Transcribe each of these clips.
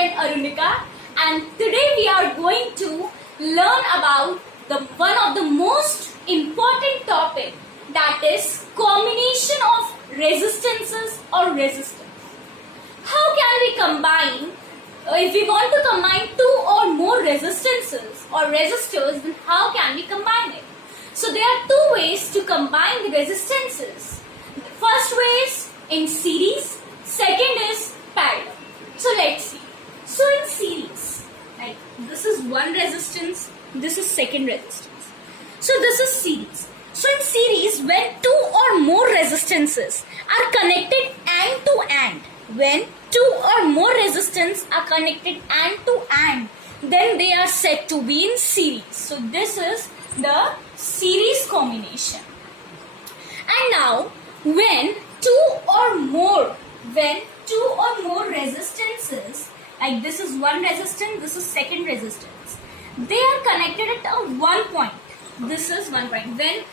friend Arunika, and today we are going to learn about one of the most important topic, that is combination of resistances or resistance. How can we combine, if we want to combine two or more resistances or resistors, then how can we combine it? So there are two ways to combine the resistances. The first way is in series, second is parallel. So let's see. So in series, like this is one resistance, this is second resistance. So this is series. So in series, when two or more resistances are connected end to end, when two or more resistance are connected end to end, then they are said to be in series. So this is the series combination. And now when two or more resistances, like this is one resistance, this is second resistance, they are connected at a one point. This is one point. When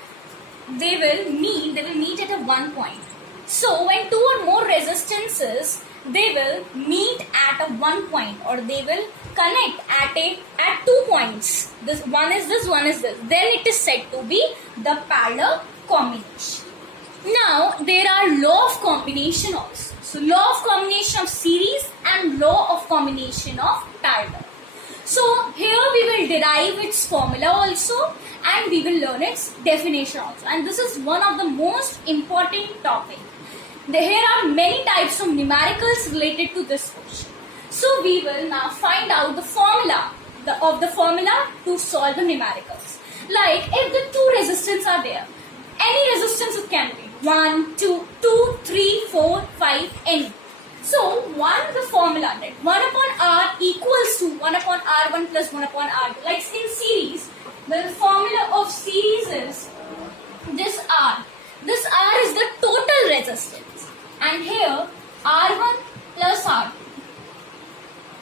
they will meet at a one point. So when two or more resistances, they will meet at a one point, or they will connect at 2 points. This one is this, one is this. Then it is said to be the parallel combination. Now there are law of combination also. So law of combination of series and law of combination of parallel. So here we will derive its formula also, and we will learn its definition also. And this is one of the most important topic. Here are many types of numericals related to this question. So we will now find out the formula to solve the numericals. Like if the two resistance are there, any resistance it can be 1, 2, 3, 4, 5, any. So the formula that 1 upon R equals to 1 upon R1 plus 1 upon R2. Like in series, the formula of series is this R. This R is the total resistance, and here R1 plus R2.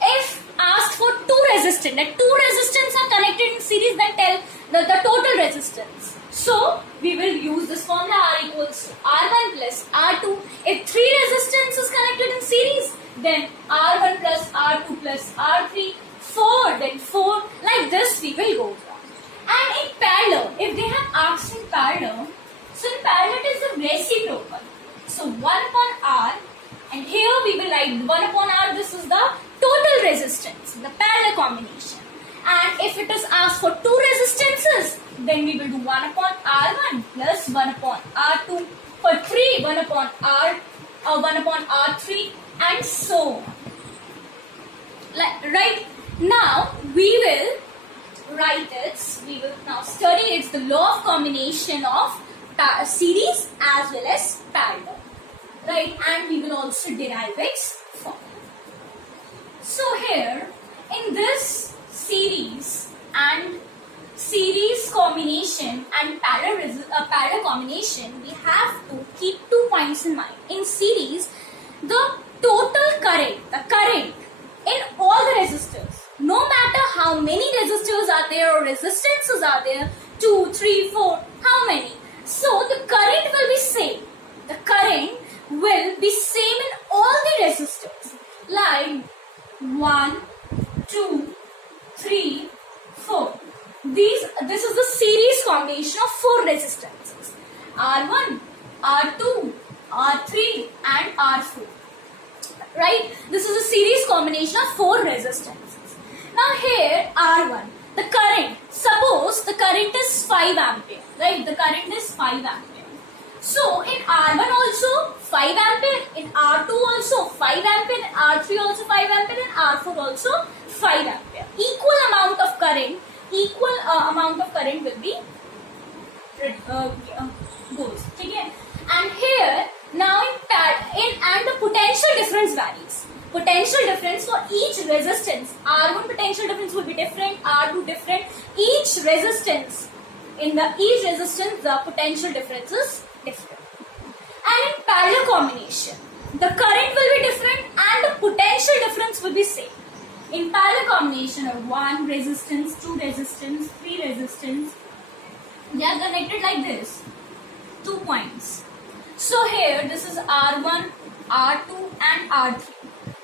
If asked for two resistance, that two resistance are connected in series, then tell the total resistance. So we will use this formula, R equals to R1 plus R2. If three resistance is connected in series, then R1 plus R2 plus R3. 4, then 4. Like this we will go down. And in parallel, if they have asked in parallel, so in parallel it is the reciprocal. So 1 upon R, and here we will write 1 upon R, this is the total resistance, the parallel combination. And if it is asked for two resistances, then we will do 1 upon R1 plus 1 upon R2. For 3, 1 upon R3, and so on. Right now we will now study it's the law of combination of series as well as parallel. Right, and we will also derive its formula. So here in this series combination and parallel combination, we have to keep 2 points in mind. In series, the total current, in all the resistors, no matter how many resistors are there or resistances are there, 2, 3, 4, how many? So the current will be same. The current will be same in all the resistors. Like 1, 2, 3, 4. This is the series combination of 4 resistances. R1, R2, R3 and R4. Right? This is a series combination of 4 resistances. Now here R1, the current, suppose the current is 5 ampere. Right? The current is 5 ampere. So in R1 also 5 ampere, in R2 also 5 ampere, in R3 also 5 ampere, and R4 also 5 ampere. Equal amount of current will be goes. Okay? And here now and the potential difference varies. Potential difference for each resistance. R1 potential difference will be different, R2 different. Each resistance the potential difference is different. And in parallel combination, the current will be different and the potential difference will be same. In parallel combination of 1 resistance, 2 resistance, 3 resistance, they are connected like this. 2 points. So here this is R1, R2 and R3.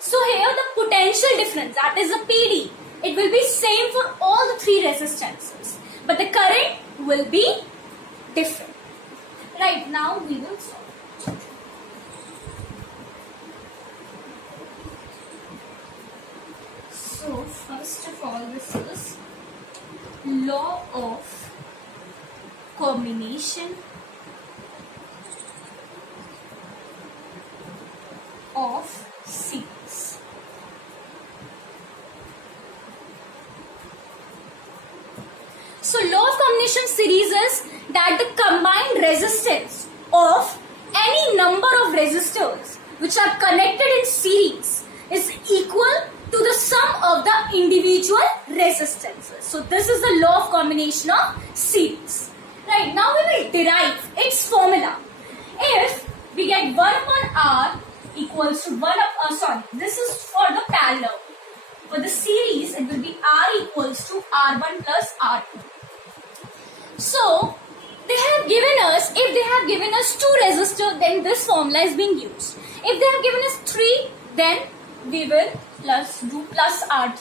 So here the potential difference, that is the PD, it will be same for all the three resistances, but the current will be different. Right, now we will solve. So first of all, this is law of combination of series. So law of combination series is that the combined resistance of any number of resistors which are connected in series is equal to the sum of the individual resistances. So this is the law of combination of series. Right, now we will derive its formula. If we get 1 upon R equals to 1 up, this is for the parallel. For the series, it will be R equals to R1 plus R2. So, they have given us, if they have given us 2 resistors, then this formula is being used. If they have given us 3, then we will do plus R3.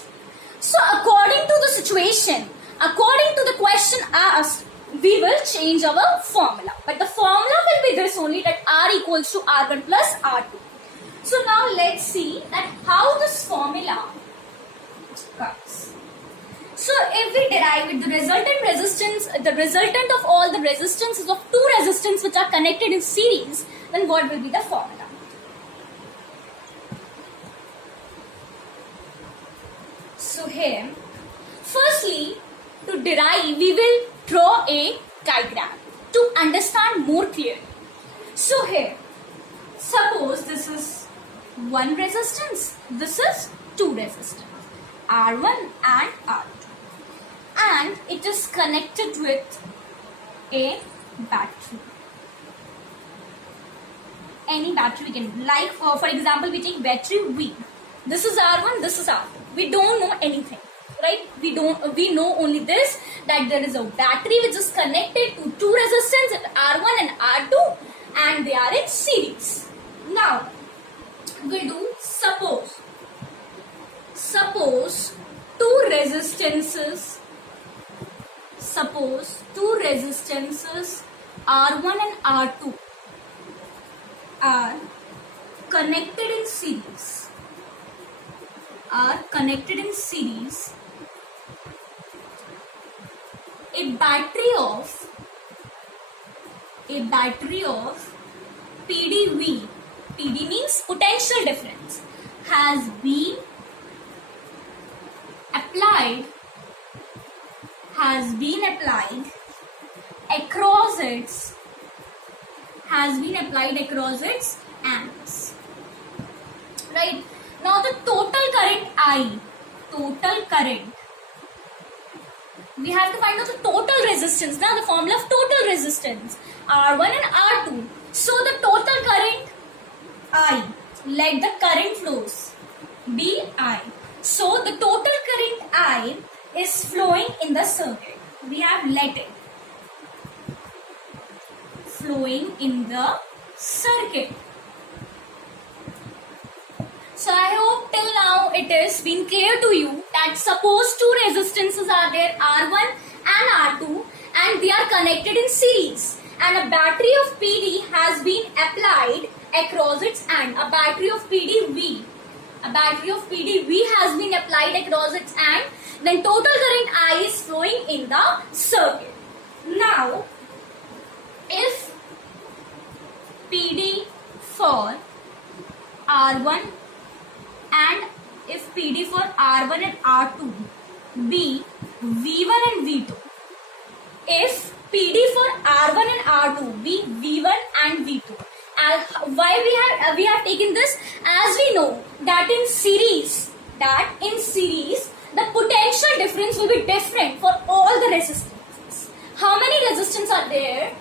So, according to the situation, according to the question asked, we will change our formula. But the formula will be this only, that R equals to R1 plus R2. So, now let's see that how this formula comes. So if we derive it, the resultant resistance, the resultant of all the resistances of 2 resistors which are connected in series, then what will be the formula? So here, firstly, to derive, we will draw a diagram to understand more clearly. So here, suppose this is 1 resistance, this is 2 resistors, R1 and R2. And it is connected with a battery. Any battery we can, like for example, we take battery V. This is R1, this is R2. We don't know anything, right? We know only this, that there is a battery which is connected to 2 resistors, R1 and R2, and they are in series. Now, we'll do suppose 2 resistances. Suppose 2 resistances R1 and R2 are connected in series. A battery of PdV, PD means potential difference, has been applied across its ends. Right, now the total current, we have to find out the total resistance. Now the formula of total resistance, R1 and R2. So the total current I, let the current flows be I. So the total current I is flowing in the circuit. We have let it flowing in the circuit. So I hope till now it is been clear to you that suppose 2 resistances are there, R1 and R2, and they are connected in series, and a battery of PD has been applied across its end. A battery of PdV has been applied across its end. Then total current I is flowing in the circuit. Now, if PD for R1 and if PD for R1 and R2 be V1 and V2, if PD for R1 and R2 be V1 and V2, why we have taken this, as we know that in series the potential difference will be different for all the resistances. How many resistors are there?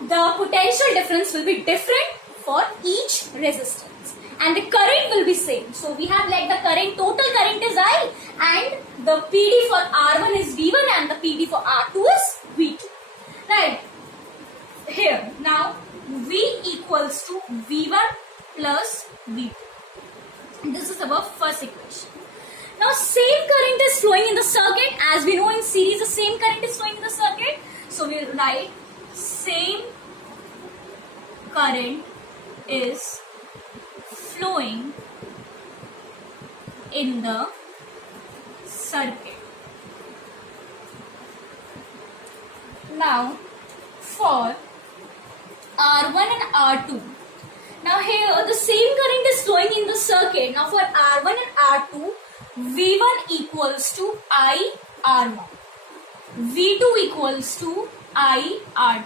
The potential difference will be different for each resistance, and the current will be same. So we have like the current, total current is I, and the PD for R1 is V1 and the PD for R2 is V2. Right? Here, now V equals to V1 plus V2. This is our first equation. Now same current is flowing in the circuit. As we know in series the same current is flowing in the circuit. So we will write same current is flowing in the circuit. Now for R1 and R2. Now here the same current is flowing in the circuit. Now for R1 and R2, V1 equals to I R1. V2 equals to I R2.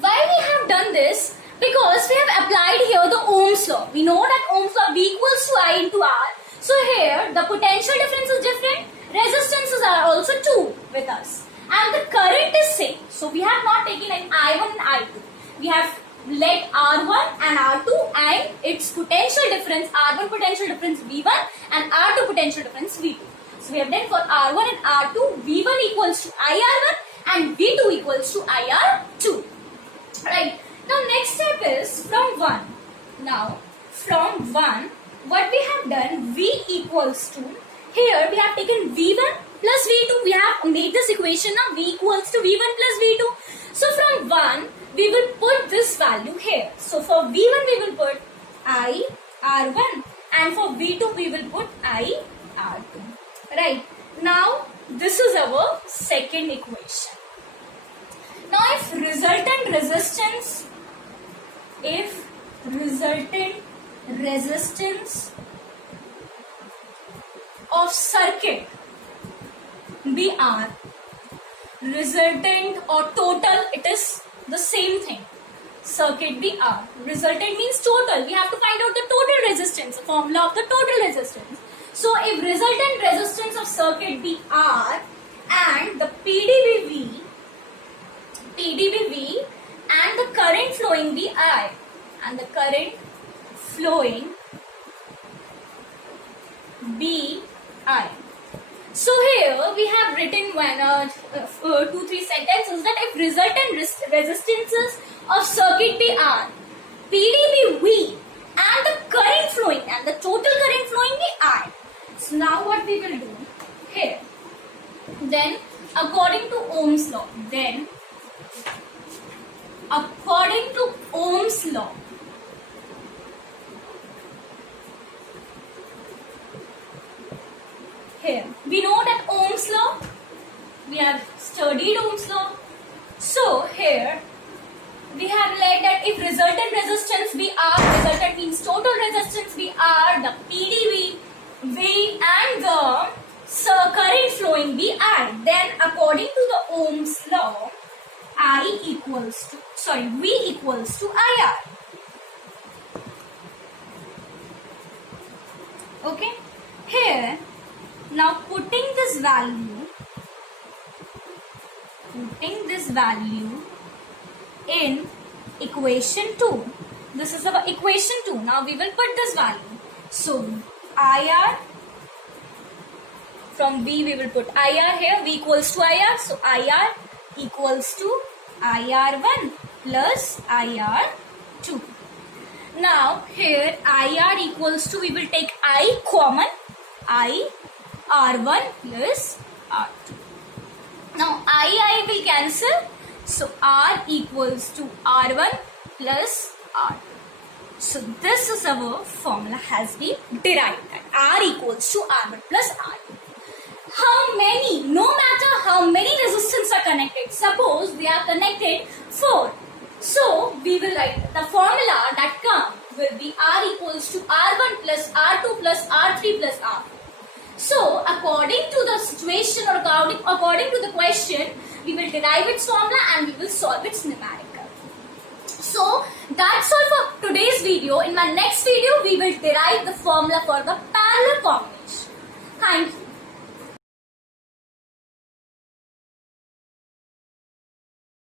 Why we have done this? Because we have applied here the Ohm's law. We know that Ohm's law V equals to I into R. So here the potential difference is different. Resistances are also 2 with us. And the current is same. So we have not taken like I1 and I2. We have let R1 and R2 and its potential difference, R1 potential difference V1 and R2 potential difference V2. So we have done for R1 and R2, V1 equals to IR1 and V2 equals to IR2. Right. Now next step is from 1. Now from 1, what we have done, V equals to, here we have taken V1 plus V2. We have made this equation now, V equals to V1 plus V2. So from 1, we will put this value here. So for V1 we will put I R1 and for V2 we will put I R2. Right. Now this is our second equation. Now if resultant resistance of circuit be R, resultant or total, it is the same thing. Circuit be R. Resultant means total. We have to find out the total resistance, the formula of the total resistance. So if resultant resistance of circuit be R and the PD be V and the current flowing be I, and the current flowing be I. So here we have written 2-3 sentences that if resultant resistances of circuit be R, PD be V and the current flowing and the total current flowing be I. So now what we will do here, then according to Ohm's law, here we know that Ohm's law, we have studied Ohm's law. So here we have learned that if resultant resistance be R, resultant means total resistance be R, the PD V and the current flowing be I, then according to the Ohm's law, V equals to IR. Okay, here now putting this value in equation 2. This is our equation 2. Now we will put this value. So IR, from V we will put IR here. V equals to IR. So IR equals to IR1 plus IR2. Now here IR equals to, we will take I common, IR1 plus R2. Now I will cancel. So R equals to R1 plus R2. So this is our formula has been derived, that R equals to R1 plus R2. How many, no matter how many resistors are connected, suppose we are connected 4. So we will write the formula that comes will be R equals to R1 plus R2 plus R3 plus R4. So according to the situation or according to the question, we will derive its formula and we will solve its numerical. So that's all for today's video. In my next video, we will derive the formula for the parallel combination. Thank you.